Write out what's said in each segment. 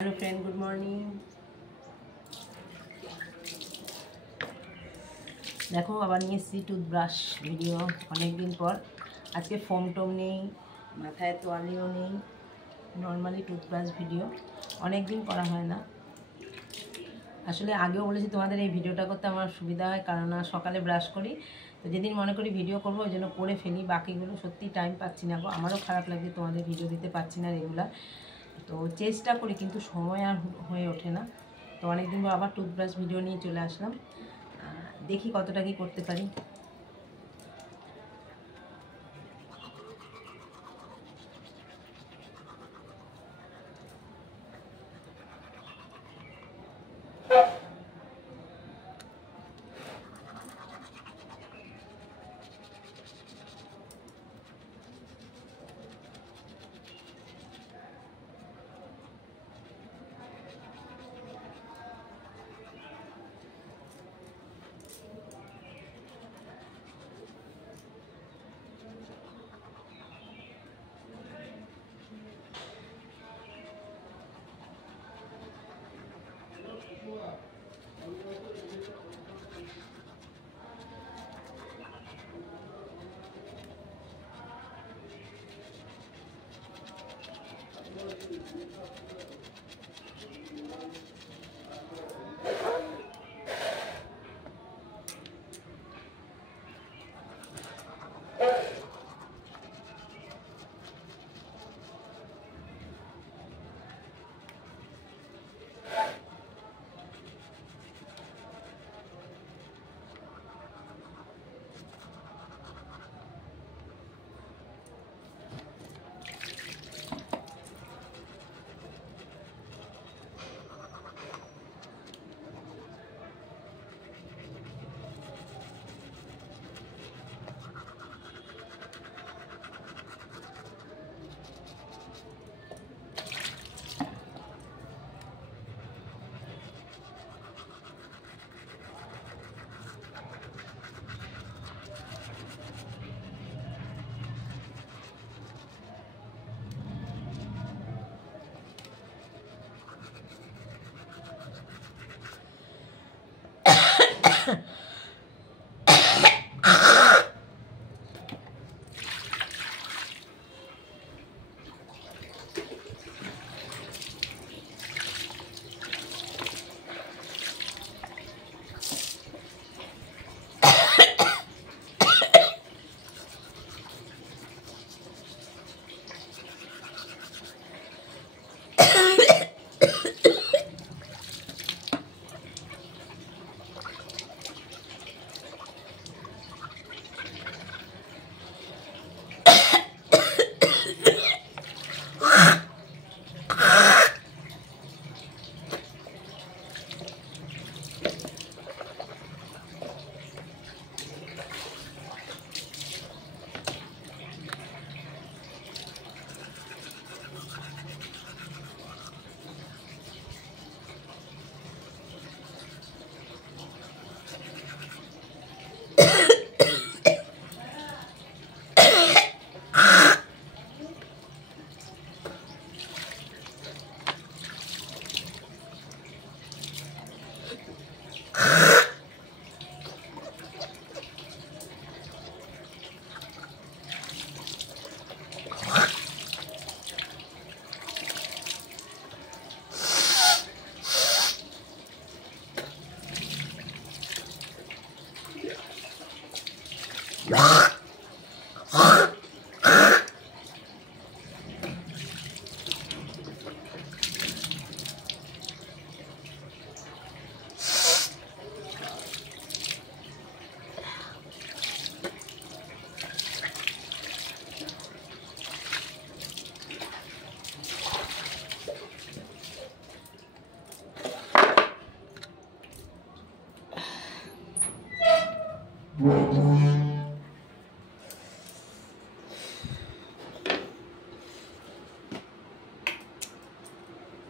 Hello friend, good morning. देखो আবার নিয়ে এসেছি টুথব্রাশ ভিডিও অনেক দিন পর। আজকে ফোম টোম নেই, মাথায় তোয়ালিও নেই, নর্মালি টুথব্রাশ ভিডিও অনেক দিন করা হয় না। আসলে আগেও বলেছি তোমাদের এই ভিডিওটা করতে আমার সুবিধা হয়, কারণ সকালে ব্রাশ করি, তো যেদিন মনে করি ভিডিও করবো ওই জন্য করে ফেলি। বাকিগুলো সত্যি টাইম পাচ্ছি না গো, আমারও খারাপ লাগে তোমাদের ভিডিও দিতে পারছি না রেগুলার। তো চেষ্টা করি কিন্তু সময় আর হয়ে ওঠে না। তো অনেক দিন পর আবার টুথব্রাশ ভিডিও নিয়ে চলে আসলাম, দেখি কতটা কি করতে পারি।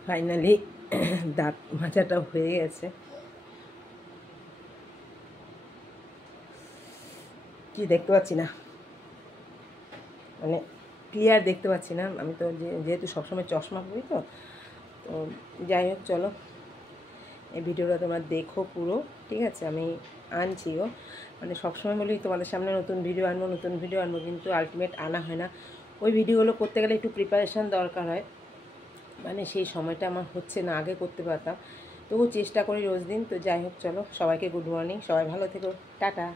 ফাইনালি দাঁত মাজাটা হয়ে গেছে। কি দেখতে পাচ্ছি না, মানে ক্লিয়ার দেখতে পাচ্ছি না। আমি তো যেহেতু সবসময় চশমা পরি, তো যাই হোক, চলো এই ভিডিওটা তোমরা দেখো পুরো, ঠিক আছে? আমি আনছিও, মানে সবসময় বলি তোমাদের সামনে নতুন ভিডিও আনবো, কিন্তু আলটিমেট আনা হয় না। ওই ভিডিওগুলো করতে গেলে একটু প্রিপারেশান দরকার হয়, মানে সেই সময়টা আমার হচ্ছে না, আগে করতে পারতাম, তবু চেষ্টা করি রোজ দিন। তো যাই হোক, চলো সবাইকে গুড মর্নিং, সবাই ভালো থেকো, টাটা।